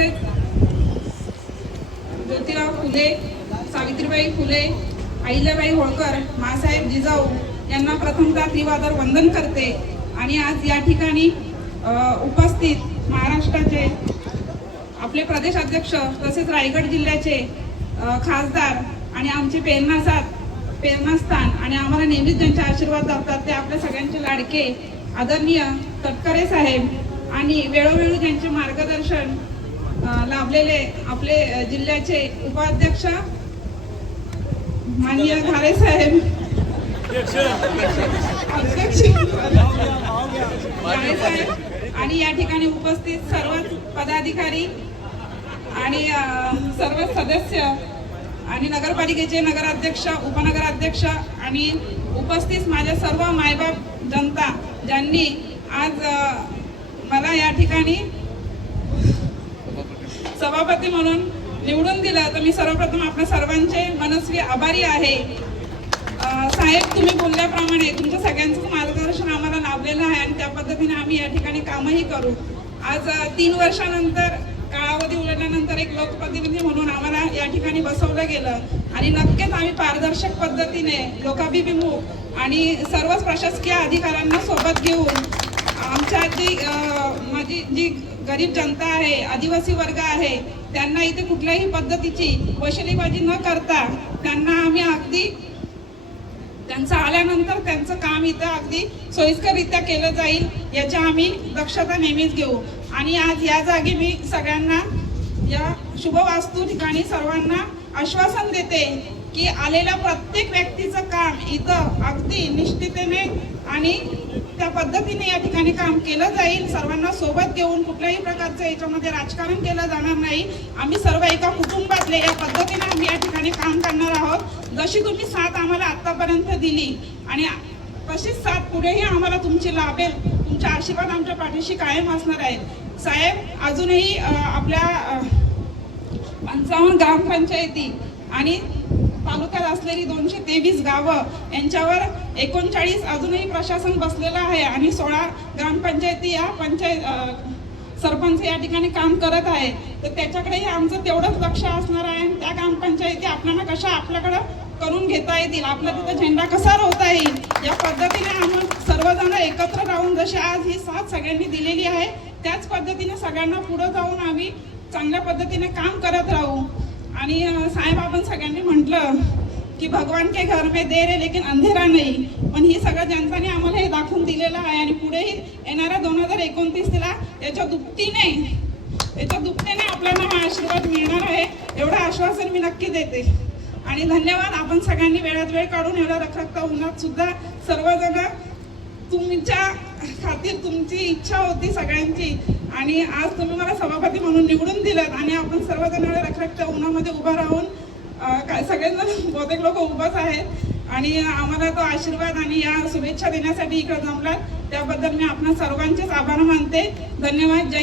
तसेच ज्योतिराव फुले, सावित्रीबाई फुले, अहिल्याबाई होळकर, मासाहेब जिजाऊ यांना प्रथमतः त्रिवादर वंदन करते। आणि आज या ठिकाणी उपस्थित महाराष्ट्राचे आपले प्रदेश अध्यक्ष तसेच रायगड जिल्ह्याचे खासदार आणि आमचे प्रेरणास्थान आणि आम्हाला नेहमीच ज्यांचे आशीर्वाद लाभतात ते आपल्या सगळ्यांचे लाडके आदरणीय तटकरे साहेब आणि वेळोवेळी ज्यांचे मार्गदर्शन लाभलेले आपले जिल्ह्याचे उपाध्यक्ष माननीय घारे साहेब, आणि या ठिकाणी उपस्थित सर्व पदाधिकारी आणि सर्व सदस्य आणि नगरपालिकेचे नगराध्यक्ष, उपनगराध्यक्ष आणि उपस्थित माझ्या सर्व मायबाप जनता ज्यांनी आज मला या ठिकाणी सभापती म्हणून निवडून दिलं, तर मी सर्वप्रथम आपल्या सर्वांचे मनस्वी आभारी आहे। साहेब, तुम्ही बोलल्याप्रमाणे तुमच्या सगळ्यांचं मार्गदर्शन आम्हाला लाभलेलं आहे आणि त्या पद्धतीने आम्ही या ठिकाणी कामही करू। आज 3 वर्षानंतर कालावधी उलटल्यानंतर एक लोकप्रतिनिधी म्हणून आम्हाला या ठिकाणी बसवलं गेलं आणि नक्कीच आम्ही पारदर्शक पद्धतीने लोकाभिमुख आणि सर्वच प्रशासकीय अधिकाऱ्यांना सोबत घेऊन आमच्या माझी जी गरीब जनता आहे, आदिवासी वर्ग आहे, त्यांना इथे कुठल्याही पद्धतीची वशिलेबाजी न करता त्यांना आम्ही अगदी त्यांचं आल्यानंतर त्यांचं काम इथं अगदी सोयीस्कररित्या केलं जाईल याची आम्ही दक्षता नेहमीच घेऊ। आणि आज या जागी मी सगळ्यांना या शुभवास्तू ठिकाणी सर्वांना आश्वासन देते की आलेल्या प्रत्येक व्यक्तीचं काम इथं अगदी निष्ठतेने आणि त्या पद्धतीने या ठिकाणी काम केलं जाईल। सर्वांना सोबत घेऊन कुठल्याही प्रकारचं याच्यामध्ये राजकारण केलं जाणार नाही। आम्ही सर्व एका कुटुंबातले या पद्धतीने आम्ही या ठिकाणी काम करणार आहोत। जशी तुम्ही साथ आम्हाला आतापर्यंत दिली आणि तशीच साथ पुढेही आम्हाला तुमची लाभेल, तुमचे आशीर्वाद आमच्या पाठीशी कायम असणार आहेत। साहेब, अजूनही आपल्या 55 ग्रामपंचायती आणि तालुक्यात असलेली 223 गावं यांच्यावर 39 अजूनही प्रशासन बसलेलं आहे आणि 16 ग्रामपंचायती या सरपंच या ठिकाणी काम करत आहे। तर त्याच्याकडेही आमचं तेवढंच लक्ष असणार आहे। त्या ग्रामपंचायती आपल्याला कशा आपल्याकडं करून घेता येतील, आपला तिथं झेंडा कसा रोवता येईल या पद्धतीने आम्ही सर्वजण एकत्र राहून जशी आज ही साथ सगळ्यांनी दिलेली आहे त्याच पद्धतीने सगळ्यांना पुढे जाऊन आम्ही चांगल्या पद्धतीने काम करत राहू। आणि साहेब, आपण सगळ्यांनी म्हटलं की भगवान के घर में देर है लेकिन अंधेरा नाही, पण ही सगळं जनताने आम्हाला हे दाखवून दिलेलं आहे आणि पुढेही येणाऱ्या 2029ला याच्या दुपटीने आपल्याला हा आशीर्वाद मिळणार आहे एवढं आश्वासन मी नक्की देते। आणि धन्यवाद, आपण सगळ्यांनी वेळात वेळ काढून एवढ्या रखरखता उन्हात सुद्धा सर्वजण तुमच्या खातीर तुमची इच्छा होती सगळ्यांची आणि आज तुम्ही मला सभापती म्हणून निवडून दिलं आणि आपण सर्वजण रखरखत्या उन्हामध्ये उभं राहून काय सगळेजण बहुतेक लोक उभाच आहेत आणि आम्हाला तो आशीर्वाद आणि या शुभेच्छा देण्यासाठी इकडे जमलात, त्याबद्दल मी आपणा सर्वांचेच आभार मानते। धन्यवाद। जय